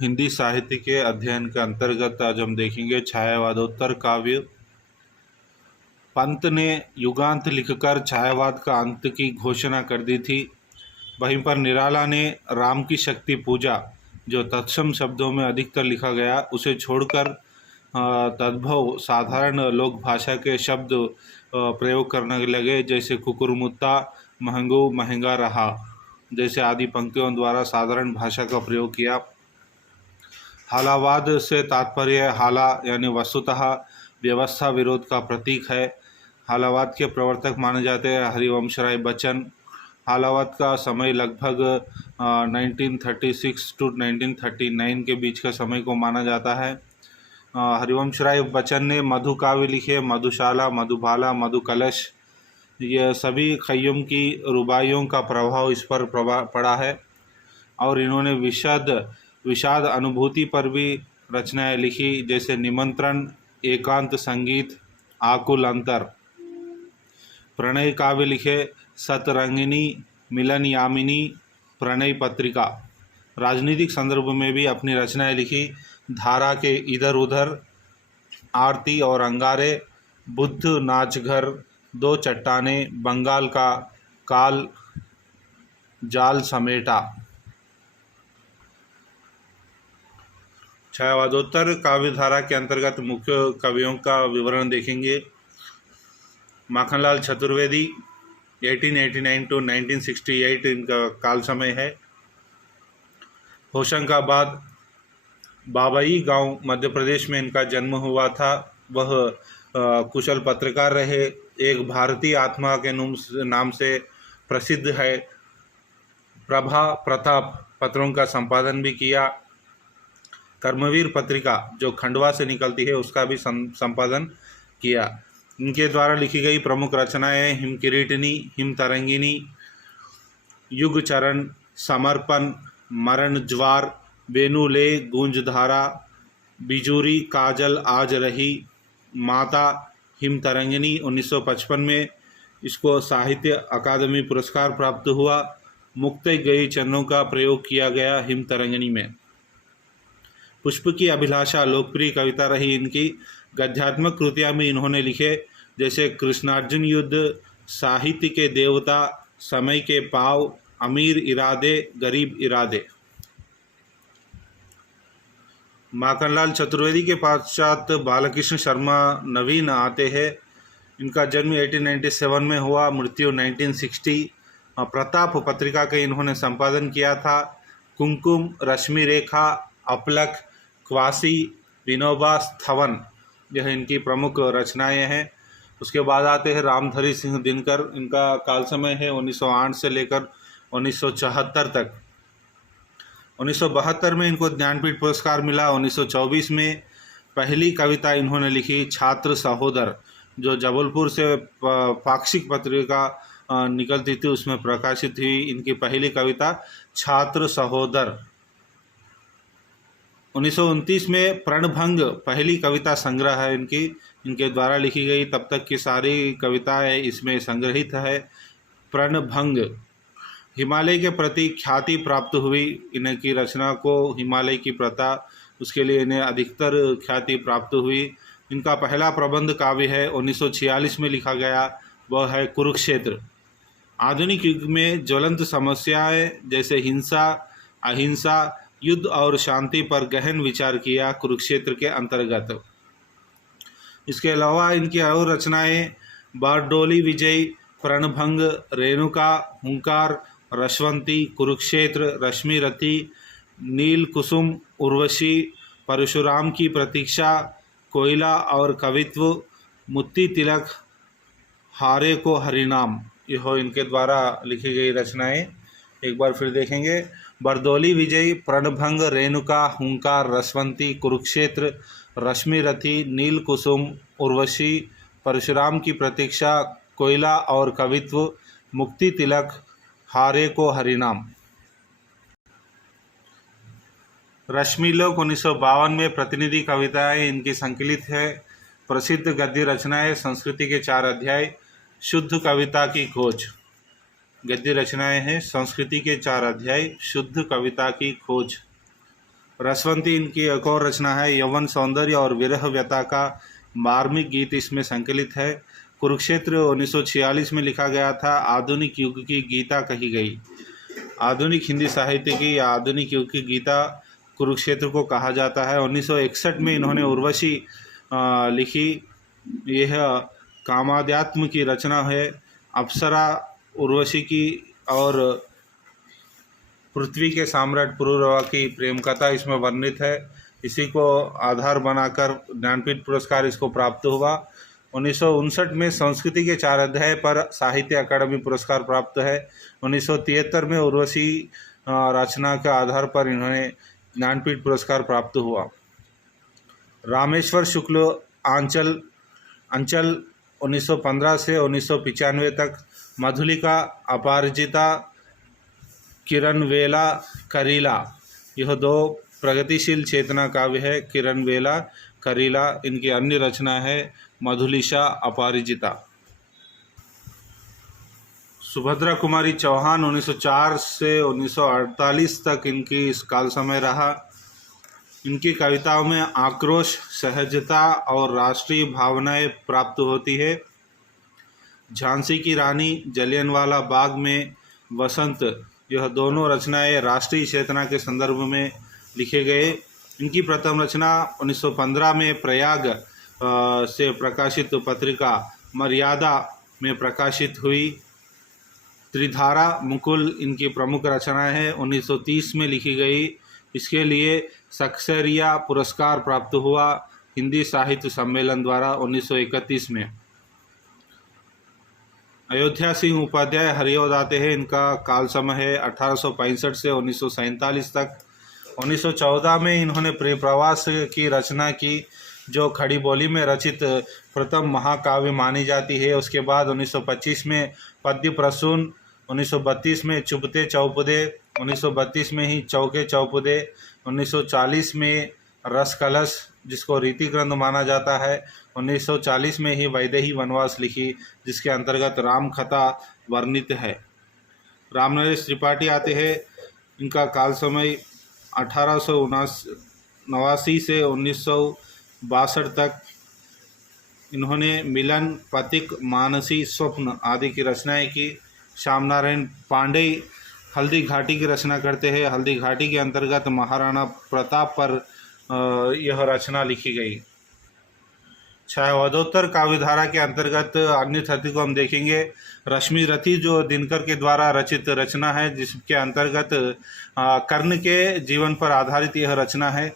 हिंदी साहित्य के अध्ययन के अंतर्गत आज हम देखेंगे छायावादोत्तर काव्य। पंत ने युगांत लिखकर छायावाद का अंत की घोषणा कर दी थी। वहीं पर निराला ने राम की शक्ति पूजा, जो तत्सम शब्दों में अधिकतर लिखा गया, उसे छोड़कर तद्भव साधारण लोक भाषा के शब्द प्रयोग करने लगे, जैसे कुकुरमुत्ता, महंगू, महंगा रहा जैसे आदि पंक्तियों द्वारा साधारण भाषा का प्रयोग किया। हालावाद से तात्पर्य हाला यानी वस्तुतः व्यवस्था विरोध का प्रतीक है। हालावाद के प्रवर्तक माने जाते हैं हरिवंश राय बच्चन। हालावाद का समय लगभग 1936 टू 1939 के बीच का समय को माना जाता है। हरिवंश राय बच्चन ने मधु काव्य लिखे, मधुशाला, मधुबाला, मधुकलश, ये सभी खय्युम की रुबाइयों का प्रभाव इस पर पड़ा है। और इन्होंने विषाद अनुभूति पर भी रचनाएं लिखी, जैसे निमंत्रण, एकांत संगीत, आकुल अंतर। प्रणय काव्य लिखे, सतरंगिनी, मिलन यामिनी, प्रणय पत्रिका। राजनीतिक संदर्भ में भी अपनी रचनाएं लिखी, धारा के इधर उधर, आरती और अंगारे, बुद्ध नाचघर, दो चट्टाने, बंगाल का काल, जाल समेटा। छायावादोत्तर काव्यधारा के अंतर्गत मुख्य कवियों का विवरण देखेंगे। माखनलाल चतुर्वेदी 1889 टू 1968 इनका काल समय है। होशंगाबाद बाबई गांव मध्य प्रदेश में इनका जन्म हुआ था। वह कुशल पत्रकार रहे। एक भारतीय आत्मा के नाम से प्रसिद्ध है। प्रभा प्रताप पत्रों का संपादन भी किया। कर्मवीर पत्रिका जो खंडवा से निकलती है उसका भी संपादन किया। इनके द्वारा लिखी गई प्रमुख रचनाएं हिम किरीटिनी, हिम तरंगिनी, युग चरण, समर्पण, मरण ज्वार, बेनुले, गूंजधारा, बिजूरी, काजल आज रही, माता, हिम तरंगिनी। 1955 में इसको साहित्य अकादमी पुरस्कार प्राप्त हुआ। मुक्त गई चरणों का प्रयोग किया गया हिम तरंगिनी में। पुष्प की अभिलाषा लोकप्रिय कविता रही इनकी। गद्यात्मक कृतियाँ भी इन्होंने लिखे, जैसे कृष्णार्जुन युद्ध, साहित्य के देवता, समय के पाव, अमीर इरादे, गरीब इरादे। माखनलाल चतुर्वेदी के पश्चात बालकृष्ण शर्मा नवीन आते हैं। इनका जन्म 1897 में हुआ, मृत्यु 1960। प्रताप पत्रिका के इन्होंने संपादन किया था। कुमकुम, रश्मि रेखा, अपलक, क्वासी, विनोबा स्थवन, यह इनकी प्रमुख रचनाएं हैं। उसके बाद आते हैं रामधारी सिंह दिनकर। इनका काल समय है 1908 से लेकर 1974 तक। 1972 में इनको ज्ञानपीठ पुरस्कार मिला। 1924 में पहली कविता इन्होंने लिखी छात्र सहोदर, जो जबलपुर से पाक्षिक पत्रिका निकलती थी उसमें प्रकाशित हुई इनकी पहली कविता छात्र सहोदर। 1929 में प्रणभंग पहली कविता संग्रह है इनके द्वारा लिखी गई। तब तक की सारी कविताएं इसमें संग्रहित है। प्रणभंग। हिमालय के प्रति ख्याति प्राप्त हुई इनकी रचना को, हिमालय की प्रथा, उसके लिए इन्हें अधिकतर ख्याति प्राप्त हुई। इनका पहला प्रबंध काव्य है 1946 में लिखा गया, वह है कुरुक्षेत्र। आधुनिक युग में ज्वलंत समस्याएं जैसे हिंसा, अहिंसा, युद्ध और शांति पर गहन विचार किया कुरुक्षेत्र के अंतर्गत। इसके अलावा इनकी और रचनाएं बारडोली विजय, प्रणभंग, रेणुका, हुंकार, रशवंती, कुरुक्षेत्र, रश्मि रथी, नील कुसुम, उर्वशी, परशुराम की प्रतीक्षा, कोयला और कवित्व, मुत्ती तिलक, हारे को हरिनाम, यह इनके द्वारा लिखी गई रचनाएं। एक बार फिर देखेंगे। बरदोली विजय, प्रणभंग, रेणुका, हुंकार, रसवंती, कुरुक्षेत्र, रश्मि रथी, नील कुसुम, उर्वशी, परशुराम की प्रतीक्षा, कोयला और कवित्व, मुक्ति तिलक, हारे को हरिनाम। रश्मिलोक 1952 में प्रतिनिधि कविताएं इनकी संकलित है। प्रसिद्ध गद्य रचनाएं संस्कृति के 4 अध्याय, शुद्ध कविता की खोज। गद्य रचनाएं हैं संस्कृति के 4 अध्याय, शुद्ध कविता की खोज। रसवंती इनकी एक और रचना है। यौवन सौंदर्य और विरह व्यथा का मार्मिक गीत इसमें संकलित है। कुरुक्षेत्र 1946 में लिखा गया था। आधुनिक युग की गीता कही गई। आधुनिक हिंदी साहित्य की या आधुनिक युग की गीता कुरुक्षेत्र को कहा जाता है। 1961 में इन्होंने उर्वशी लिखी। यह कामाध्यात्म की रचना है। अप्सरा उर्वशी की और पृथ्वी के सम्राट पुरुरवा की प्रेम कथा इसमें वर्णित है। इसी को आधार बनाकर ज्ञानपीठ पुरस्कार इसको प्राप्त हुआ। 1959 में संस्कृति के 4 अध्याय पर साहित्य अकादमी पुरस्कार प्राप्त है। 1973 में उर्वशी रचना के आधार पर इन्होंने ज्ञानपीठ पुरस्कार प्राप्त हुआ। रामेश्वर शुक्ल अंचल 1915 से 1995 तक। मधुलिका, अपराजिता, किरणवेला, करीला, यह 2 प्रगतिशील चेतना काव्य है। किरणवेला, करीला इनकी अन्य रचना है। मधुलिका, अपराजिता। सुभद्रा कुमारी चौहान 1904 से 1948 तक इनकी इस काल समय रहा। इनकी कविताओं में आक्रोश, सहजता और राष्ट्रीय भावनाएं प्राप्त होती है। झांसी की रानी, जलियांवाला बाग में वसंत, यह दोनों रचनाएं राष्ट्रीय चेतना के संदर्भ में लिखे गए। इनकी प्रथम रचना 1915 में प्रयाग से प्रकाशित पत्रिका मर्यादा में प्रकाशित हुई। त्रिधारा मुकुल इनकी प्रमुख रचना है। 1930 में लिखी गई। इसके लिए सक्सेरिया पुरस्कार प्राप्त हुआ हिंदी साहित्य सम्मेलन द्वारा 1931 में। अयोध्या सिंह उपाध्याय हरिओद आते हैं। इनका काल समय है 1865 से 1947 तक। 1914 में इन्होंने प्रेम प्रवास की रचना की, जो खड़ी बोली में रचित प्रथम महाकाव्य मानी जाती है। उसके बाद 1925 में पद्य प्रसून, 1932 में चुपते चौपदे, 1932 में ही चौके चौपदे, 1940 में रस कलश जिसको रीति ग्रंथ माना जाता है, 1940 में ही वैदेही वनवास लिखी जिसके अंतर्गत राम कथा वर्णित है। रामनरेश त्रिपाठी आते हैं। इनका काल समय 1889 से 1962 तक। इन्होंने मिलन, पथिक, मानसी, स्वप्न आदि की रचनाएं की। श्याम नारायण पांडे हल्दी घाटी की रचना करते हैं। हल्दी घाटी के अंतर्गत महाराणा प्रताप पर यह रचना लिखी गई। छायावादोत्तर काव्यधारा के अंतर्गत अन्य थति को हम देखेंगे। रश्मि रथी जो दिनकर के द्वारा रचित रचना है, जिसके अंतर्गत कर्ण के जीवन पर आधारित यह रचना है।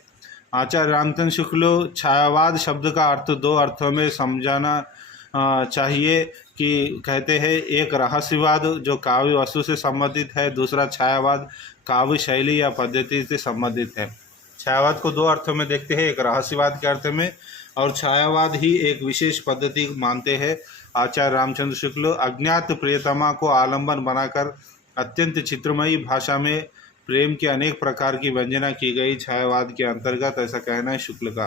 आचार्य रामचंद्र शुक्ल छायावाद शब्द का अर्थ 2 अर्थों में समझाना चाहिए कि कहते हैं, एक रहस्यवाद जो काव्य वस्तु से संबंधित है, दूसरा छायावाद काव्य शैली या पद्धति से संबंधित है। छायावाद को 2 अर्थों में देखते हैं, एक रहस्यवाद के अर्थ में और छायावाद ही एक विशेष पद्धति मानते हैं। आचार्य रामचंद्र शुक्ल अज्ञात प्रियतमा को आलंबन बनाकर अत्यंत चित्रमयी भाषा में प्रेम के अनेक प्रकार की व्यंजना की गई छायावाद के अंतर्गत, ऐसा कहना है शुक्ल का।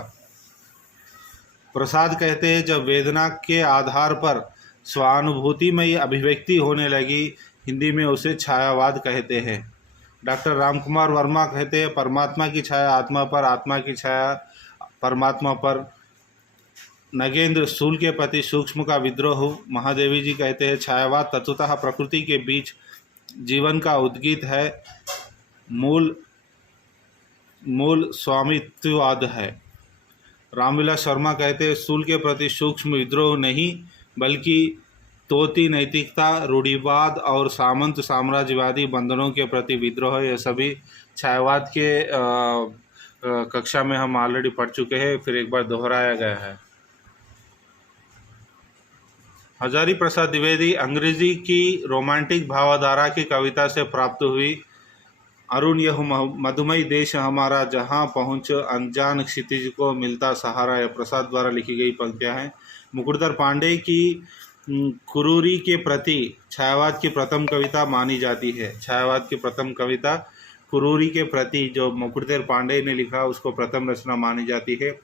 प्रसाद कहते हैं, जब वेदना के आधार पर स्वानुभूतिमयी अभिव्यक्ति होने लगी, हिंदी में उसे छायावाद कहते हैं। डॉक्टर रामकुमार वर्मा कहते हैं, परमात्मा की छाया आत्मा पर, आत्मा की छाया परमात्मा पर। नगेंद्र स्थूल के प्रति सूक्ष्म का विद्रोह। महादेवी जी कहते हैं, छायावाद तत्वतः प्रकृति के बीच जीवन का उद्गीत है, मूल स्वामित्ववाद है। रामविलास शर्मा कहते हैं, स्थूल के प्रति सूक्ष्म विद्रोह नहीं बल्कि तोती नैतिकता, रूढ़िवाद और सामंत साम्राज्यवादी बंधनों के प्रति विद्रोह, यह सभी छायावाद के कक्षा में हम ऑलरेडी पढ़ चुके हैं, फिर एक बार दोहराया गया है। हजारी प्रसाद द्विवेदी अंग्रेजी की रोमांटिक भावधारा की कविता से प्राप्त हुई। अरुण यह मधुमय देश हमारा, जहाँ पहुँच अनजान क्षितिज को मिलता सहारा, यह प्रसाद द्वारा लिखी गई पंक्तियाँ हैं। मुकुटधर पांडे की कुरूरी के प्रति छायावाद की प्रथम कविता मानी जाती है। छायावाद की प्रथम कविता कुरूरी के प्रति जो मुकुटधर पांडे ने लिखा, उसको प्रथम रचना मानी जाती है।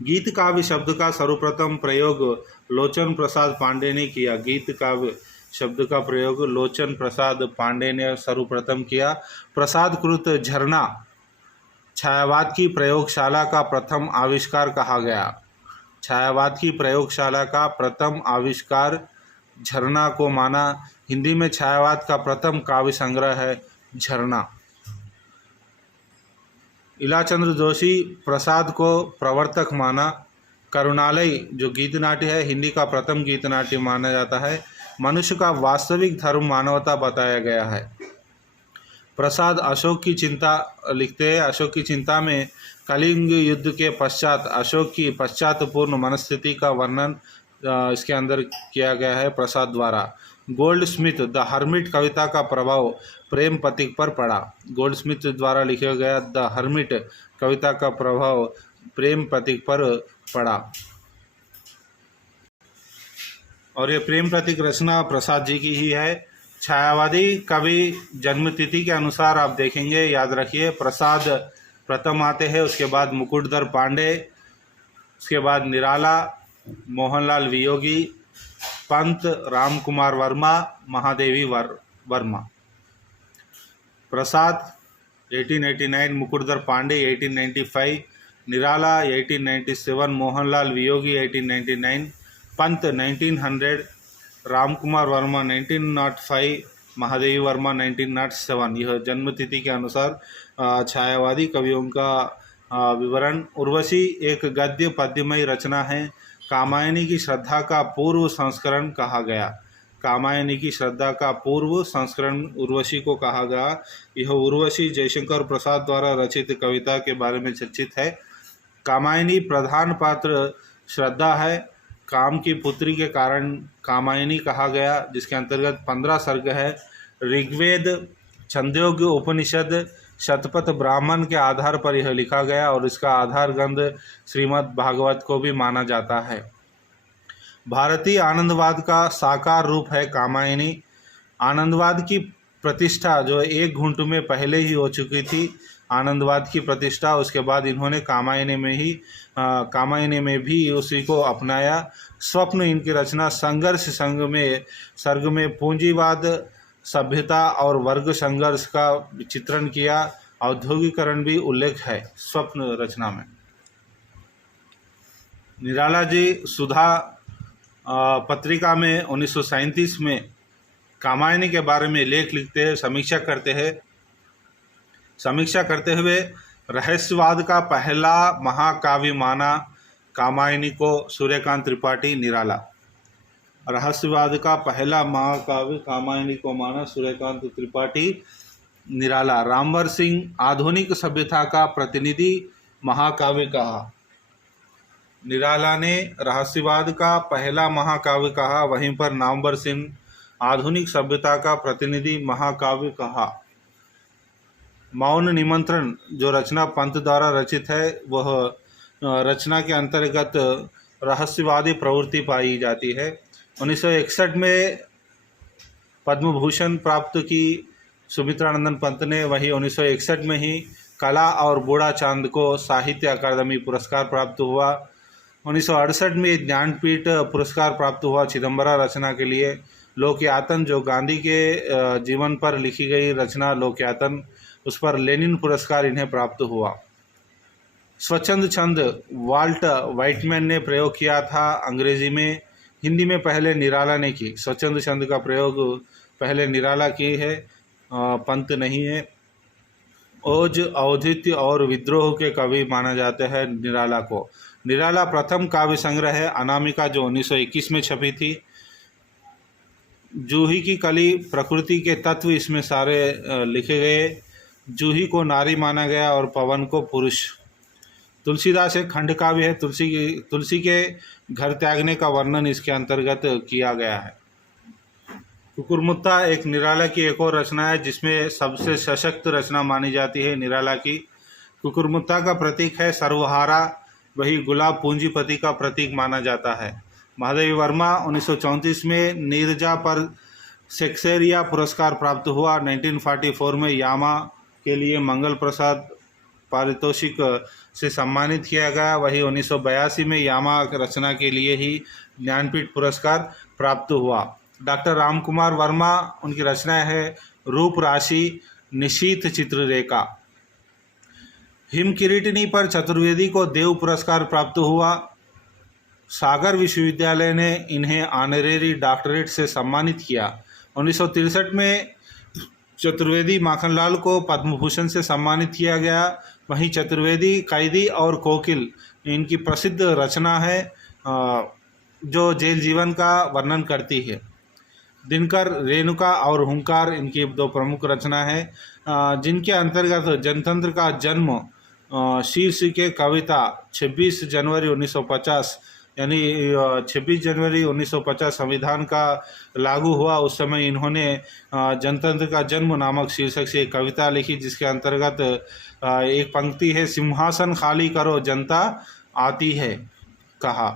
गीत काव्य शब्द का सर्वप्रथम प्रयोग लोचन प्रसाद पांडे ने किया। गीत काव्य शब्द का प्रयोग लोचन प्रसाद पांडे ने सर्वप्रथम किया। प्रसाद कृत झरना छायावाद की प्रयोगशाला का प्रथम आविष्कार कहा गया। छायावाद की प्रयोगशाला का प्रथम आविष्कार झरना को माना। हिंदी में छायावाद का प्रथम काव्य संग्रह है झरना। इलाचंद्र जोशी प्रसाद को प्रवर्तक माना। करुणालय जो गीत नाट्य है हिंदी का प्रथम गीत नाट्य माना जाता है। मनुष्य का वास्तविक धर्म मानवता बताया गया है। प्रसाद अशोक की चिंता लिखते हैं। अशोक की चिंता में कलिंग युद्ध के पश्चात अशोक की पश्चातपूर्ण मनस्थिति का वर्णन इसके अंदर किया गया है प्रसाद द्वारा। गोल्डस्मिथ द हर्मिट कविता का प्रभाव प्रेम प्रतीक पर पड़ा। गोल्डस्मिथ द्वारा लिखा गया द हर्मिट कविता का प्रभाव प्रेम प्रतीक पर पड़ा। और ये प्रेम प्रतीक रचना प्रसाद जी की ही है। छायावादी कवि जन्मतिथि के अनुसार आप देखेंगे, याद रखिए, प्रसाद प्रथम आते हैं, उसके बाद मुकुटधर पांडे, उसके बाद निराला, मोहनलाल वियोगी, पंत, राम कुमार वर्मा, महादेवी वर्मा। प्रसाद 1889, मुकुटधर पांडे 1895, निराला 1897, मोहनलाल वियोगी 1899, पंत 1900, राम कुमार वर्मा 1905, महादेवी वर्मा 1907। यह जन्मतिथि के अनुसार छायावादी कवियों का विवरण। उर्वशी एक गद्य पद्यमयी रचना है। कामायनी की श्रद्धा का पूर्व संस्करण कहा गया। कामायनी की श्रद्धा का पूर्व संस्करण उर्वशी को कहा गया। यह उर्वशी जयशंकर प्रसाद द्वारा रचित कविता के बारे में चर्चित है। कामायनी प्रधान पात्र श्रद्धा है। काम की पुत्री के कारण कामायनी कहा गया, जिसके अंतर्गत 15 सर्ग है। ऋग्वेद, छंदोग्य उपनिषद, शतपथ ब्राह्मण के आधार पर यह लिखा गया और इसका आधार ग्रंथ श्रीमद् भागवत को भी माना जाता है। भारतीय आनंदवाद का साकार रूप है कामायनी। आनंदवाद की प्रतिष्ठा जो एक घुंट में पहले ही हो चुकी थी, आनंदवाद की प्रतिष्ठा, उसके बाद इन्होंने कामायनी में भी उसी को अपनाया। स्वप्न इनकी रचना संघर्ष सर्ग में पूंजीवाद, सभ्यता और वर्ग संघर्ष का चित्रण किया। औद्योगिकरण भी उल्लेख है स्वप्न रचना में। निराला जी सुधा पत्रिका में 1937 में कामायनी के बारे में लेख लिखते हैं, समीक्षा करते हैं। समीक्षा करते हुए रहस्यवाद का पहला महाकाव्य माना कामायनी को सूर्यकांत त्रिपाठी निराला। रहस्यवाद का पहला महाकाव्य कामायनी को माना सूर्यकांत त्रिपाठी निराला। रामवर सिंह आधुनिक सभ्यता का प्रतिनिधि महाकाव्य कहा। निराला ने रहस्यवाद का पहला महाकाव्य कहा, वहीं पर नामवर सिंह आधुनिक सभ्यता का प्रतिनिधि महाकाव्य कहा। मौन निमंत्रण जो रचना पंत द्वारा रचित है, वह रचना के अंतर्गत रहस्यवादी प्रवृत्ति पाई जाती है। 1961 में पद्म भूषण प्राप्त की सुमित्रानंदन पंत ने, वही 1961 में ही कला और बूढ़ा चांद को साहित्य अकादमी पुरस्कार प्राप्त हुआ। 1968 में ज्ञानपीठ पुरस्कार प्राप्त हुआ चिदम्बरा रचना के लिए। लोकयातन जो गांधी के जीवन पर लिखी गई रचना लोकयातन, उस पर लेनिन पुरस्कार इन्हें प्राप्त हुआ। स्वच्छंद छंद वाल्ट व्हाइटमैन ने प्रयोग किया था अंग्रेजी में, हिंदी में पहले निराला ने की। स्वच्छंद छंद का प्रयोग पहले निराला की है, पंत नहीं है। ओज, औदित्य और विद्रोह के कवि माना जाता है निराला को। निराला प्रथम काव्य संग्रह है अनामिका जो 1921 में छपी थी। जूही की कली, प्रकृति के तत्व इसमें सारे लिखे गए। जूही को नारी माना गया और पवन को पुरुष। तुलसीदास एक खंड काव्य है। तुलसी के घर त्यागने का वर्णन इसके अंतर्गत किया गया है। कुकुरमुत्ता एक निराला की एक और रचना है, जिसमें सबसे सशक्त रचना मानी जाती है निराला की। कुकुरमुत्ता का प्रतीक है सर्वहारा, वही गुलाब पूंजीपति का प्रतीक माना जाता है। महादेवी वर्मा 1934 में नीरजा पर शेक्सपियरिया पुरस्कार प्राप्त हुआ। 1944 में यामा के लिए मंगल प्रसाद पारितोषिक से सम्मानित किया गया। वही 1982 में यामा रचना के लिए ही ज्ञानपीठ पुरस्कार प्राप्त हुआ। डॉक्टर राम कुमार वर्मा, उनकी रचना है रूप राशि, निशीथ चित्ररेखा। हिम किरीटिनी पर चतुर्वेदी को देव पुरस्कार प्राप्त हुआ। सागर विश्वविद्यालय ने इन्हें ऑनरेरी डॉक्टरेट से सम्मानित किया। 1963 में चतुर्वेदी माखनलाल को पद्म भूषण से सम्मानित किया गया। वहीं चतुर्वेदी कैदी और कोकिल इनकी प्रसिद्ध रचना है जो जेल जीवन का वर्णन करती है। दिनकर, रेणुका और हुंकार इनकी दो प्रमुख रचना है जिनके अंतर्गत जनतंत्र का जन्म शीर्षक के कविता 26 जनवरी 1950 यानी 26 जनवरी 1950 संविधान का लागू हुआ। उस समय इन्होंने जनतंत्र का जन्म नामक शीर्षक से एक कविता लिखी जिसके अंतर्गत एक पंक्ति है, सिंहासन खाली करो जनता आती है कहा।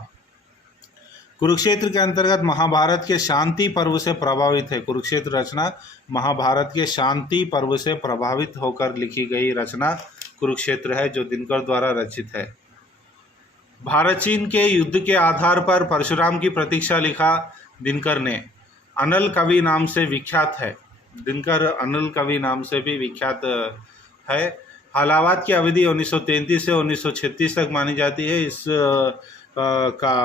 कुरुक्षेत्र के अंतर्गत महाभारत के शांति पर्व से प्रभावित है। कुरुक्षेत्र रचना महाभारत के शांति पर्व से प्रभावित होकर लिखी गई रचना कुरुक्षेत्र है जो दिनकर द्वारा रचित है। भारत चीन के युद्ध के आधार पर परशुराम की प्रतीक्षा लिखा दिनकर ने। अनल कवि नाम से विख्यात है। दिनकर अनल कवि नाम से भी विख्यात है। हलावात की अवधि 1933 से 1936 तक मानी जाती है। इस का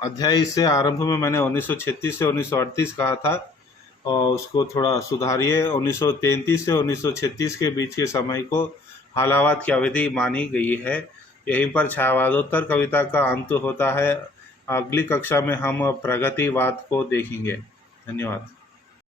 अध्याय से आरंभ में मैंने 1936 से 1938 कहा था और उसको थोड़ा सुधारिए। 1933 से 1936 के बीच के समय को हलावात की अवधि मानी गई है। यहीं पर छायावादोत्तर कविता का अंत होता है। अगली कक्षा में हम प्रगतिवाद को देखेंगे। धन्यवाद।